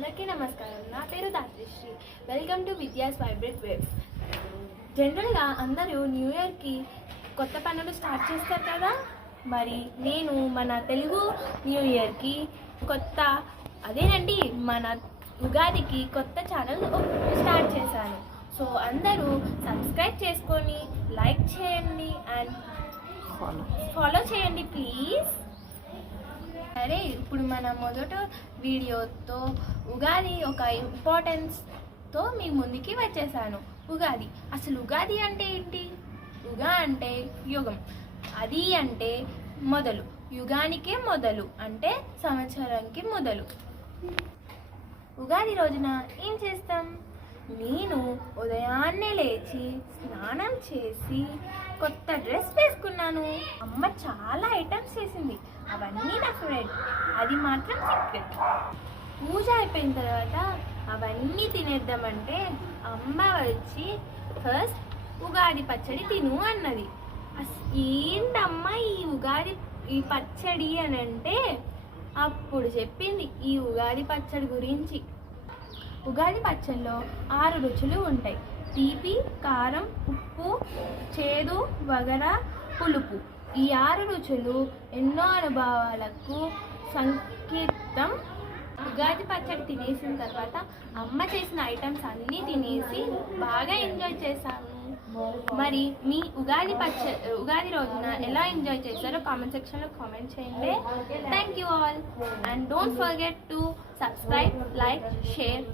అందరికీ నమస్కారం. నా పేరు Dhatrishri. Welcome to Vidya's vibrant waves. జనరల్గా అందరూ న్యూ ఇయర్కి కొత్త పనులు స్టార్ట్ చేస్తారు కదా. మరి నేను మన తెలుగు న్యూ ఇయర్కి అదేనండి మన ఉగాదికి కొత్త ఛానల్ స్టార్ట్ చేశాను. సో అందరూ సబ్స్క్రైబ్ చేసుకొని లైక్ చేయండి అండ్ ఫాలో చేయండి ప్లీజ్. సరే, ఇప్పుడు మన మొదటి వీడియోతో ఉగాది ఒక ఇంపార్టెన్స్తో మీ ముందుకి వచ్చేసాను. ఉగాది అసలు ఉగాది అంటే ఏంటి? ఉగా అంటే యుగం, అది అంటే మొదలు, యుగానికే మొదలు అంటే సంవత్సరానికి మొదలు. ఉగాది రోజున ఏం చేస్తాం? నేను ఉదయాన్నే లేచి స్నానం చేసి కొత్త డ్రెస్ వేసుకున్నాను. అమ్మ చాలా ఐటమ్స్ చేసింది, అవన్నీ నా ఫేవరెట్, అది మాత్రం సీక్రెట్. పూజ అయిపోయిన తర్వాత అవన్నీ తినేద్దామంటే అమ్మ వచ్చి ఫస్ట్ ఉగాది పచ్చడి తిను అన్నది. ఏంటమ్మా ఈ పచ్చడి అని అంటే అప్పుడు చెప్పింది ఈ ఉగాది పచ్చడి గురించి. ఉగాది పచ్చడిలో 6 రుచులు ఉంటాయి: తీపి, కారం, ఉప్పు, చేదు, వగర, పులుపు. ఈ 6 రుచులు ఎన్నో అనుభవాలకు సంకేతం. ఉగాది పచ్చడి తినేసిన తర్వాత అమ్మ చేసిన ఐటమ్స్ అన్నీ తినేసి బాగా ఎంజాయ్ చేశాను. మరి మీ ఉగాది రోజున ఎలా ఎంజాయ్ చేశారో కామెంట్ సెక్షన్లో కామెంట్ చేయండి. Thank you all and don't forget to subscribe, like, share.